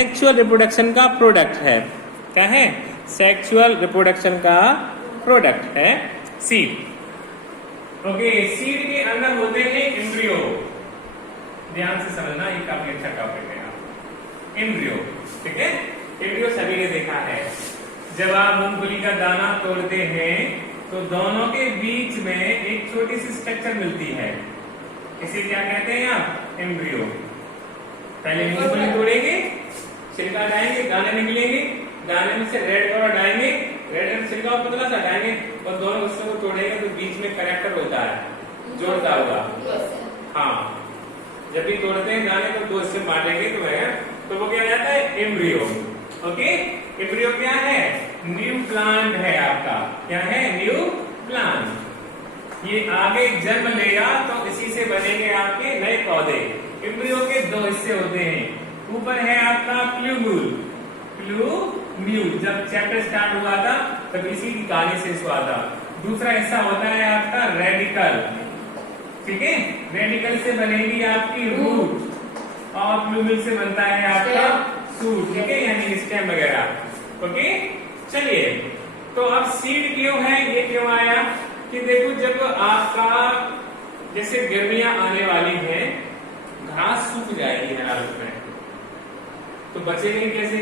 Sexual reproduction का product है। क्या है? सेक्सुअल रिप्रोडक्शन का प्रोडक्ट है सीड। ओके, सीड के अंदर होते हैं एम्ब्रियो। ध्यान से समझना, ये काफी अच्छा टॉपिक है। एम्ब्रियो, ठीक है। एम्ब्रियो सभी ने देखा है। जब आप मूंगफली का दाना तोड़ते हैं तो दोनों के बीच में एक छोटी सी स्ट्रक्चर मिलती है, इसे क्या कहते हैं आप? एम्ब्रियो। पहले मूंगफली तोड़ेंगे, छिलका हटाएंगे, दाने निकलेंगे, दाने में से रेड कलर हटाएंगे, रेड छिलका और पतला सा हटाएंगे और दोनों हिस्सों को तोड़ेंगे तो बीच में कनेक्टर होता है, जोड़ता हुआ। हाँ, जब भी तोड़ते हैं दाने तो दो हिस्से बांटेंगे तो वो क्या हो जाता है? एम्ब्रियो। ओके, एम्ब्रियो क्या है? न्यू प्लांट है आपका। क्या है? New plant. ये आगे जन्म लेगा तो इसी से बनेंगे आपके नए पौधे। एम्ब्रियो के दो हिस्से होते हैं। ऊपर है आपका प्लूम्यूल। प्लूम्यूल जब चैप्टर स्टार्ट हुआ था तब इसी की कहानी से हुआ था। दूसरा हिस्सा होता है आपका रेडिकल। ठीक है, रेडिकल से बनेगी आपकी रूट और प्लूम्यूल से बनता है आपका सूट। ठीक है, यानी स्टेम वगैरह। ओके, चलिए, तो अब सीड क्यों है, ये क्यों आया कि देखो, जब आपका जैसे गर्मियां आने वाली हैं, घास सूख जाएगी हर हालत में, तो बचेंगे कैसे?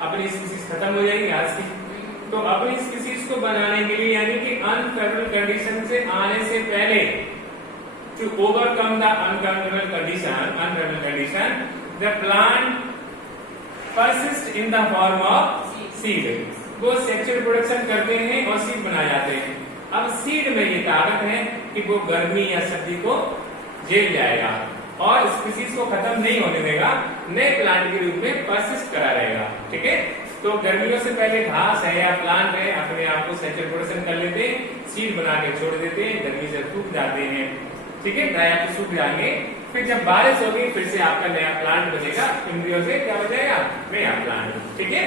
अपनी स्पीसीज खत्म हो जाएगी घास की। तो अपनी स्पीसीज को बनाने के लिए, यानी कि अनफेवरेबल कंडीशन से आने से पहले, to overcome the unfavourable condition, the plant persist in the form of seed. वो सेक्सुअल रिप्रोडक्शन करते हैं और सीड बना जाते हैं। अब सीड में ये ताकत है कि वो गर्मी या सर्दी को झेल जाएगा और स्पीसीज को खत्म नहीं होने देगा, नए प्लांट के रूप में परसिस्ट करा रहेगा। ठीक है, तो गर्मियों से पहले घास है या प्लांट है अपने आप को सेक्सुअल रिप्रोडक्शन कर लेते हैं, सीड बना के छोड़ देते हैं, गर्मी से सूख जाते हैं। ठीक है, ड्राई आउट सूख जाएंगे, फिर जब बारिश होगी फिर से आपका नया प्लांट बनेगा। एम्ब्रियो से क्या हो जाएगा? नया प्लांट। ठीक है,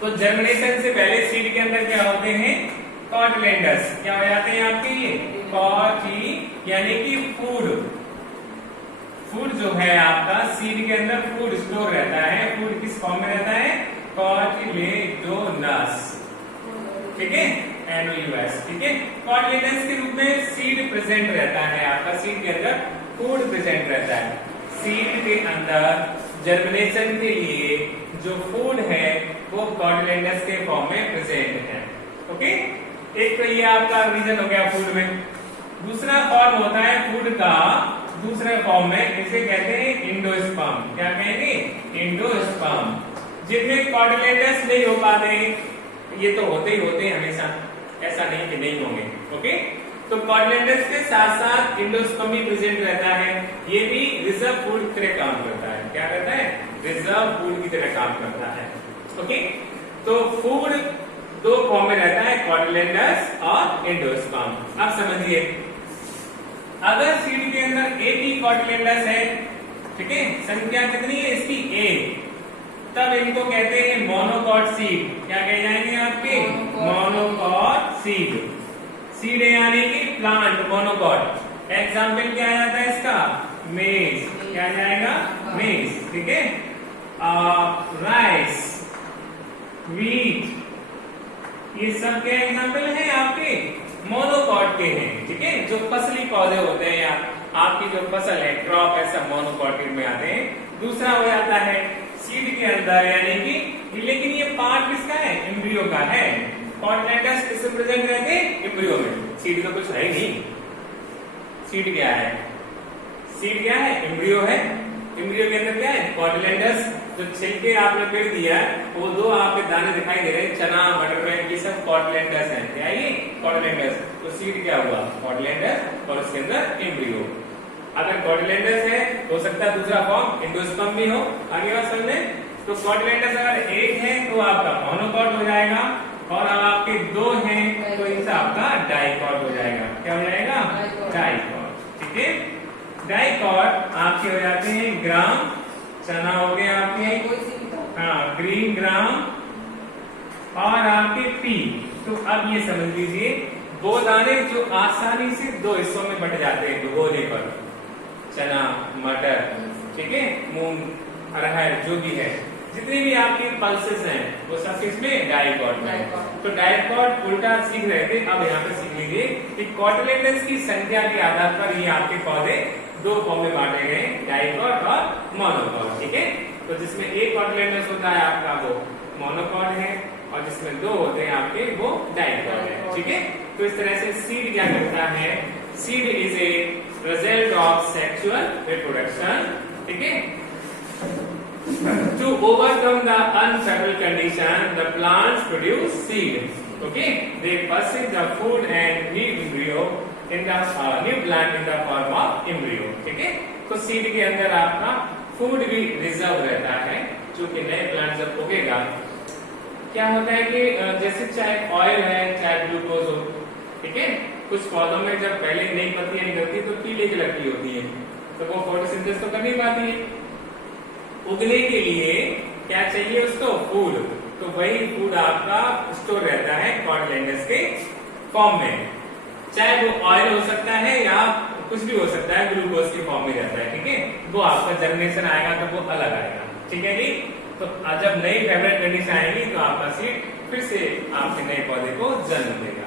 तो जर्मिनेशन से पहले सीड के अंदर क्या होते हैं? कॉटलैंडर्स। क्या हो जाते हैं आपके? ये कॉटी, यानी कि फूड। फूड जो है आपका सीड के अंदर फूड स्टोर रहता है। फूड किस फॉर्म में रहता है? कॉटिलेडोनस। ठीक है, NOUS। ठीक है, कॉटिलेडोनस के रूप में सीड प्रेजेंट रहता है आपका। सीड के अंदर फूड प्रेजेंट रहता है। सीड के अंदर जर्मिनेशन के लिए जो फूड है वो कॉटिलेडोनस के फॉर्म में प्रेजेंट है। ओके, एक तो ये आपका रीजन हो गया फूड में। दूसरा फॉर्म होता है फूड का दूसरे फॉर्म में, इसे कहते हैं इंडोस्पर्म। क्या कहेंगे? इंडोस्पर्म। जिनमें कॉटिलेडोनस नहीं हो पाते, ये तो होते ही होते हैं हमेशा, ऐसा नहीं कि नहीं होंगे। ओके, तो कॉटिलेडोनस के साथ साथ इंडोस्पर्म भी प्रेजेंट रहता है। ये भी रिजर्व फूड की तरह काम करता है। क्या करता है? रिजर्व फूड की तरह काम करता है। ओके, तो फूड दो फॉर्म में रहता है, कॉटिलेडोनस और इंडोस्पर्म। अब समझिए, अगर सीड के अंदर एक ही कॉटिलेडोनस है, ठीक है, संख्या कितनी है इसकी? एक, तब इनको कहते हैं मोनोकॉट सीड। क्या कहे जाएंगे आपके? Monocot seed. सीड यानी कि प्लांट, मोनोकॉट। एग्जाम्पल क्या आ जाता है इसका? मेज। क्या आ जाएगा? मेज। ठीक है, राइस, व्हीट, ये सब क्या एग्जाम्पल है आपके? मोनोकॉट के हैं। ठीक है, जो फसली पौधे होते हैं या आपकी जो फसल है, क्रॉप, ऐसा मोनोकॉट में आते हैं। दूसरा हो जाता है सीड के अंदर, यानी कि, लेकिन ये पार्ट किसका है? एम्ब्रियो का है। कॉटिलेडोनस किससे प्रेजेंट रहते हैं? एम्ब्रियो में। सीड तो कुछ है नहीं। सीड क्या है? सीड क्या है? एम्ब्रियो है। एम्ब्रियो के अंदर क्या है? कॉटिलेडोनस। जो छिलके आपने पेड़ दिया है वो दो आपके दाने दिखाई दे रहे हैं, चना, मटर, ये सब कॉटिलेडोनस है। क्या ये? कॉटिलेडोनस। तो सीड क्या हुआ? कॉटिलेडोनस, और उसके अंदर एम्ब्रियो। अगर कॉटिलेडोनस है, हो सकता है दूसरा फॉर्म इंडोस्पर्म भी हो। आगे बात समझ लें, तो कॉटिलेडोनस अगर एक है तो आपका मोनोकॉट हो जाएगा, और अब आपके दो हैं तो इनसे आपका डाइकॉट हो जाएगा। क्या हो जाएगा? डाइकॉट। ठीक है, डाइकॉट आपके हो जाते हैं ग्राम, चना हो गए आपके, हाँ, ग्रीन ग्राम, और आपके पी। तो अब ये समझ लीजिए, वो दाने जो आसानी से दो हिस्सों में बट जाते हैं भिगोने पर, चना, मटर, ठीक है, मूंग, अरहर जो भी है, जितनी भी आपकी पल्सेस हैं वो सब किसमें, डाइकॉट में। तो डाइकॉट उल्टा सीख रहे थे, अब यहाँ पे सीख लीजिए कि कॉटिलेडन्स की संख्या के आधार पर ये आपके पौधे दो फॉर्म में बांटे गए, डाइकॉट और मोनोकॉट। ठीक है, तो जिसमें एक कॉटिलेडन्स होता है आपका वो मोनोकॉट है, और जिसमें दो होते हैं आपके वो डाइकॉट है। ठीक है, तो इस तरह से सीड क्या करता है, seed is a result of sexual reproduction. ठीक है, to overcome the unsettled condition, the plants produce seed. Okay, they possess the food and new embryo in the new plant in the form of embryo. ठीक है, तो seed के अंदर आपका food भी reserve रहता है, जो कि नए प्लांट जब उगेगा क्या होता है कि जैसे चाहे ऑयल है चाहे ग्लूकोज हो। ठीक है, कुछ पौधों में जब पहले नई पत्तियां निकलती तो पीले कलर की होती है, तो वो फोटोसिंथेसिस तो कर नहीं पाती है। उगने के लिए क्या चाहिए उसको, फूड, तो वही फूड आपका स्टोर रहता है कॉटिलेडन्स के फॉर्म में, चाहे वो ऑयल हो सकता है या कुछ भी हो सकता है, ग्लूकोज के फॉर्म में रहता है। ठीक है, वो आपका जर्मिनेशन आएगा तो वो अलग आएगा। ठीक है जी, तो जब नई फेवरेट कंडीशन आएगी तो आपका सीड फिर से आपके नए पौधे को जन्म देगा।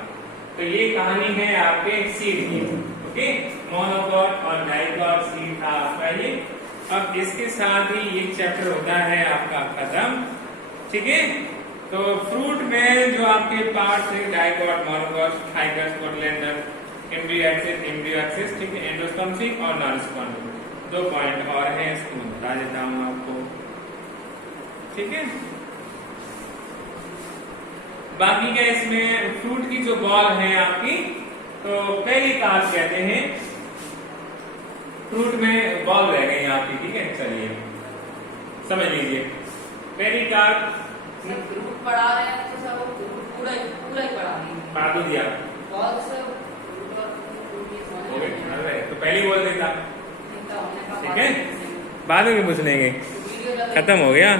तो ये कहानी है आपके सीड की। ओके, मोनोकॉट और डाइकॉट सीड था आपका ये। अब इसके साथ ही ये चैप्टर होता है आपका खत्म। ठीक है, तो फ्रूट में जो आपके पार्ट्स है डाइकॉट, मोनोकॉट, थाइकस, कॉटिलेडन, एम्ब्रियो एक्सिस, ठीक है, एंडोस्पर्म और नॉन स्पर्म, 2 पॉइंट और हैं, इसको बता देता हूं आपको। ठीक है, बाकी का इसमें फ्रूट की जो बॉल है आपकी, तो पहली कार्ड कहते हैं, फ्रूट में बॉल रह गई आपकी। ठीक है, चलिए समझ लीजिए पहली कार्ड। फ्रूट पढ़ा रहे हैं तो सब पूरा पूरा ही पढ़ा दो दिया बॉल से तो पहली बोल देता। ठीक है, बाद में पूछ लेंगे, खत्म हो गया।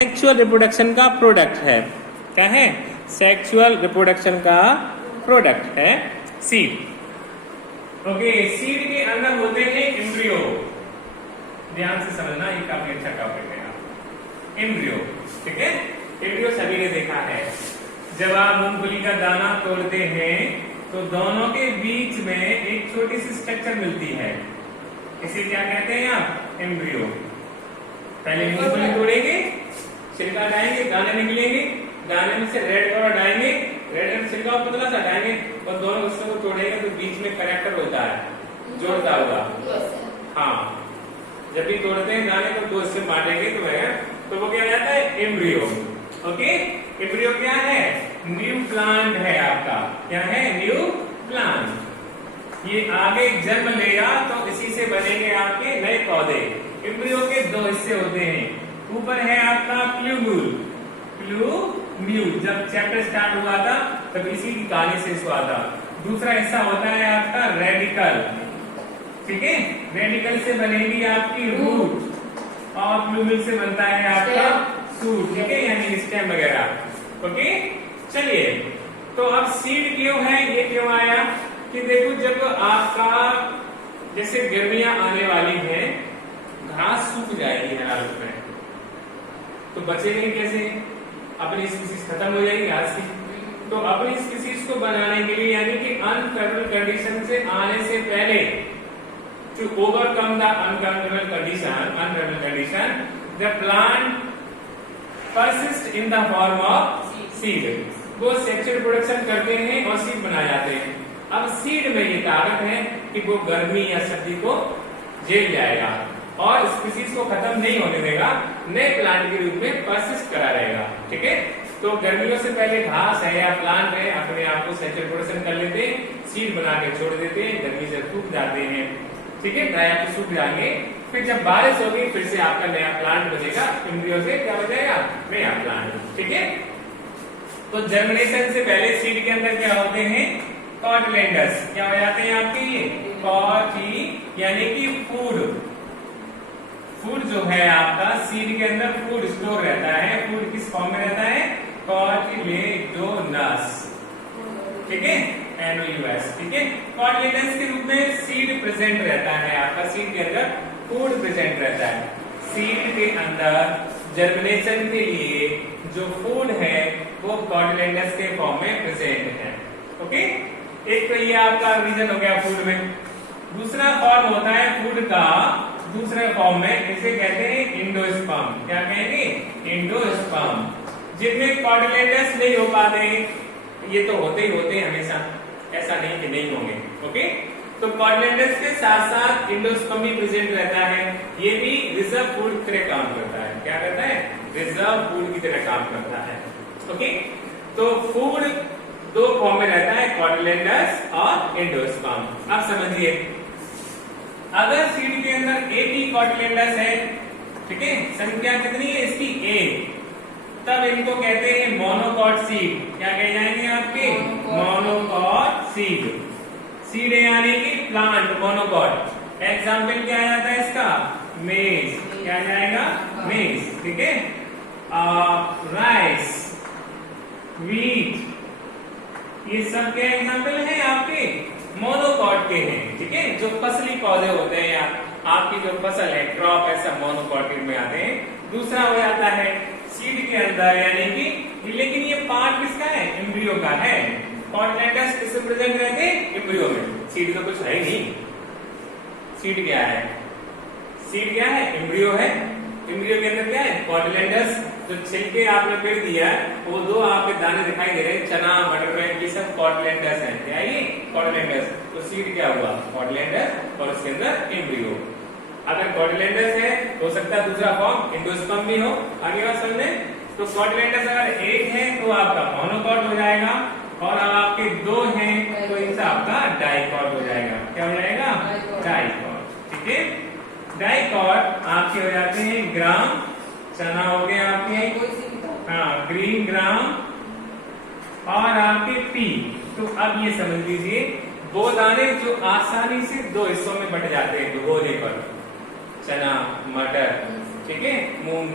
सेक्सुअल रिप्रोडक्शन का प्रोडक्ट है, क्या है, सेक्सुअल रिप्रोडक्शन का प्रोडक्ट है सीड। ओके, सीड के अंदर होते हैं एम्ब्रियो, ध्यान से समझना, ये काफी अच्छा टॉपिक है एम्ब्रियो। ठीक है, एम्ब्रियो सभी ने देखा है, जब आप मूंगफली का दाना तोड़ते हैं तो दोनों के बीच में एक छोटी सी स्ट्रक्चर मिलती है, इसे क्या कहते हैं आप, एम्ब्रियो। पहले मूंगफली तोड़ेंगे, छिलका हटाएंगे, दाने निकलेंगे, दाने में से रेड कलर हटाएंगे, रेड छिलका पतला सा हटाएंगे, और दोनों हिस्सों को तोड़ेंगे तो बीच में कनेक्टर होता है, जोड़ता हुआ। हाँ, जब भी तोड़ते हैं दाने को दो हिस्से बांटेंगे तो वो क्या रहता है, एम्ब्रियो। ओके, एम्ब्रियो क्या है, न्यू प्लांट है आपका, क्या है, न्यू प्लांट। ये आगे जन्म लेगा तो इसी से बनेंगे आपके नए पौधे। एम्ब्रियो के दो हिस्से होते हैं, ऊपर है आपका प्लूम्यूल, जब चैप्टर स्टार्ट हुआ था तब इसी की कहानी से हुआ था। दूसरा हिस्सा होता है आपका रेडिकल। ठीक है, रेडिकल से बनेगी आपकी रूट, और प्लूम्यूल से बनता है आपका सूट। ठीक है, यानी स्टेम वगैरह। ओके, चलिए, तो अब सीड क्यों है, ये क्यों आया कि देखो, जब आपका जैसे गर्मियां आने वाली हैं, घास सूख जाएगी हर हालत में, तो बचेंगे कैसे, अपनी स्पीसीज खत्म हो जाएगी घास की। तो अपनी स्पीसीज को बनाने के लिए, यानी कि अनफेवरेबल कंडीशन से आने से पहले, to overcome the uncomfortable condition, the plant persist in the form of seed. वो सेक्सुअल रिप्रोडक्शन करते हैं और सीड बना जाते हैं। अब सीड में ये ताकत है कि वो गर्मी या सर्दी को झेल जाएगा और स्पीसीज को खत्म नहीं होने देगा, नए प्लांट के रूप में परसिस्ट करा रहेगा। ठीक है, तो गर्मियों से पहले घास है या प्लांट है अपने आप को सेक्सुअल रिप्रोडक्शन कर लेते हैं, सीड बना के छोड़ देते हैं, गर्मी से सूख जाते हैं। ठीक है, ड्राई आउट सूख जाएंगे, फिर जब बारिश होगी फिर से आपका नया प्लांट बनेगा, एम्ब्रियो से क्या बनेगा, नया प्लांट। ठीक है, तो जर्मिनेशन से पहले सीड के अंदर क्या होते हैं, कॉटिलेडन्स क्या हो जाते हैं आपके, ये कॉटी यानी कि फूड जो है आपका सीड के अंदर फूड स्टोर रहता है। फूड किस फॉर्म में रहता है, कॉटिलेडोनस। ठीक है, NOUS। ठीक है, कॉटिलेडन्स के रूप में सीड प्रेजेंट रहता है आपका, सीड के अंदर फूड प्रेजेंट रहता है। सीड के अंदर जर्मिनेशन के लिए जो फूड है वो कॉटिलेडन्स के फॉर्म में प्रेजेंट है। ओके, एक तो ये आपका रीजन हो गया फूड में। दूसरा फॉर्म होता है फूड का दूसरे फॉर्म में, इसे कहते हैं इंडोस्पर्म। क्या कहेंगे? इंडोस्पर्म। जिनमें कॉटिलेडन्स नहीं हो पाते, ये तो होते ही होते हैं हमेशा, ऐसा नहीं कि नहीं होंगे। ओके, तो कॉटिलेडन्स के साथ साथ इंडोस्पर्म भी प्रेजेंट रहता है। ये भी रिजर्व फूड की तरह काम करता है। क्या करता है? रिजर्व फूड की तरह काम करता है। ओके, तो फूड दो फॉर्म में रहता है, कॉटिलेडन्स और एंडोस्पर्म। अब समझिए, अगर सीड के अंदर एक ही कॉटिलेडन्स है, ठीक है, संख्या कितनी है इसकी? एक, तब इनको कहते हैं मोनोकॉट सीड। क्या कहे जाएंगे आपके? Monocot seed. सीड यानी कि प्लांट, मोनोकॉट। एग्जाम्पल क्या आ जाता है इसका? मेज। क्या आ जाएगा? मेज। ठीक है, राइस, व्हीट, ये सब क्या एग्जाम्पल है आपके? मोनोकॉट के हैं। ठीक है, जो फसली पौधे होते हैं या आपकी जो फसल है, क्रॉप, ऐसा मोनोकॉट में आते हैं। दूसरा हो जाता है सीड के अंदर, यानी कि, लेकिन ये पार्ट किसका है? एम्ब्रियो का है। कॉटिलेडन्स किससे प्रेजेंट रहते हैं? एम्ब्रियो में। सीड तो कुछ है नहीं। सीड क्या है? सीड क्या है? एम्ब्रियो है। एम्ब्रियो के अंदर क्या है? कॉटिलेडन्स। जो छिलके आपने पेड़ दिया है, वो दो आपके दाने दिखाई दे रहे हैं, चना, मटर, ये सब कॉटिलेडन्स है। क्या है? कॉटिलेडन्स। तो सीड क्या हुआ? कॉटिलेडन्स, और उसके अंदर एम्ब्रियो। अगर कॉटिलेडन्स है, हो सकता है दूसरा फॉर्म एंडोस्पर्म भी हो। आगे बात समझे? तो कॉटिलेडन्स अगर एक है तो आपका मोनोकॉट हो जाएगा, और अब आपके दो हैं तो इनसे आपका डाइकॉट हो जाएगा। क्या हो जाएगा? डाइकॉट। ठीक है, डाइकॉट आपके हो जाते हैं ग्राम, चना हो गए आपके, हाँ, ग्रीन ग्राम, और आपके पी। तो अब ये समझ लीजिए, वो दाने जो आसानी से दो हिस्सों में बट जाते हैं भिगोने पर, चना, मटर, ठीक है, मूंग,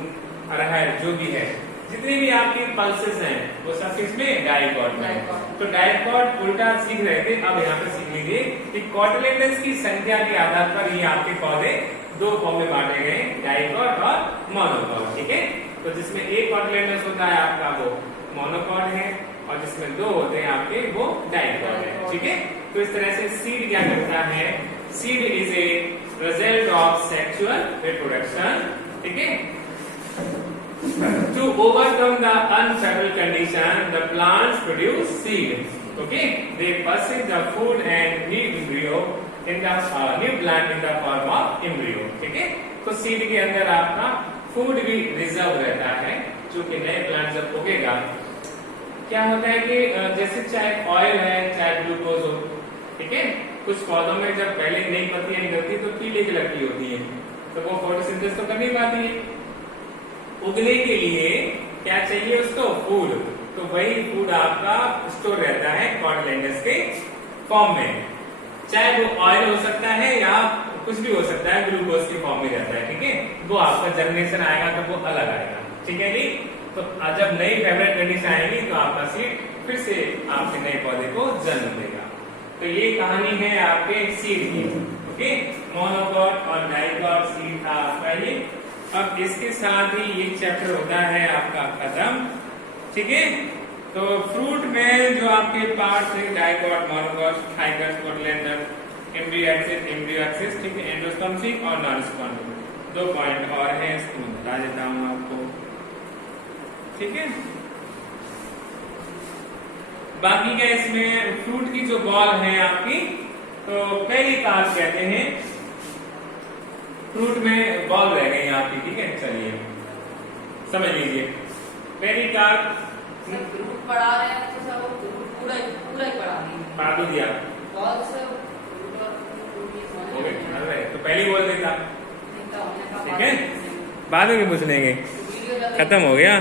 अरहर, जो भी है, जितनी भी आपकी पल्सेस हैं, वो सब किसमें? डाइकॉट में। तो डाइकॉट उल्टा सीख रहे थे, अब यहाँ पे सीख लीजिए कि कॉटिलेडन्स की संख्या के आधार पर ये आपके पौधे दो फॉर्म में बांटे गए, डाइकॉट और मोनोकॉट। ठीक है, तो जिसमें एक कॉटिलेडन्स होता है आपका वो मोनोकॉट है, और जिसमें दो होते हैं आपके वो डाइकॉट है। ठीक है, तो इस तरह से सीड क्या करता है? Seed is a result of sexual reproduction. ठीक है, to overcome the unsettled condition, the plants produce seed. Okay, they possess the food and new embryo in the new plant in the form of embryo. ठीक है, तो seed के अंदर आपका food भी reserve रहता है, जो कि नए प्लांट जब उगेगा, क्या होता है कि जैसे चाहे ऑयल है, चाहे ग्लूकोज हो, ठीक है, कुछ पौधों में जब पहले नई पत्तियां निकलती तो पीले कलर की होती है, तो वो फोटोसिंथेसिस तो कर नहीं पाती है। उगने के लिए क्या चाहिए उसको? फूड। तो वही फूड आपका स्टोर रहता है कॉटिलेडन्स के फॉर्म में, चाहे वो ऑयल हो सकता है या कुछ भी हो सकता है, ग्लूकोज के फॉर्म में रहता है। ठीक है, वो आपका जर्मिनेशन आएगा तो वो अलग आएगा। ठीक है जी, तो जब नई फेवरेट कंडीशन आएगी तो आपका सीड फिर से आपके नए पौधे को जन्म देगा। तो ये कहानी है आपके सीड की। ओके, मोनोकॉट और डाइकॉट सीड था आपका ये। अब इसके साथ ही ये चैप्टर होता है आपका खत्म। ठीक है, तो फ्रूट में जो आपके पार्ट्स है, डाइकॉट, मोनोकॉट, थाइकस, कॉटिलेडन्स, एम्ब्रियो एक्सिस, ठीक है, एंडोस्पर्म सीड और नॉन-स्पर्म। 2 पॉइंट और है, इसको बता देता हूं आपको। ठीक है, बाकी का इसमें फ्रूट की जो बॉल है आपकी, तो पहली कार्प कहते हैं, फ्रूट में बॉल रह गई आपकी। ठीक है, चलिए समझ लीजिए, पहली कार्प फ्रूट पढ़ा रहे हैं तो सब पूरा पूरा ही पढ़ा दिया, पढ़ा तो दिया, बहुत से तो पहली बोल देता। ठीक है, बाद में पूछ लेंगे, खत्म हो गया।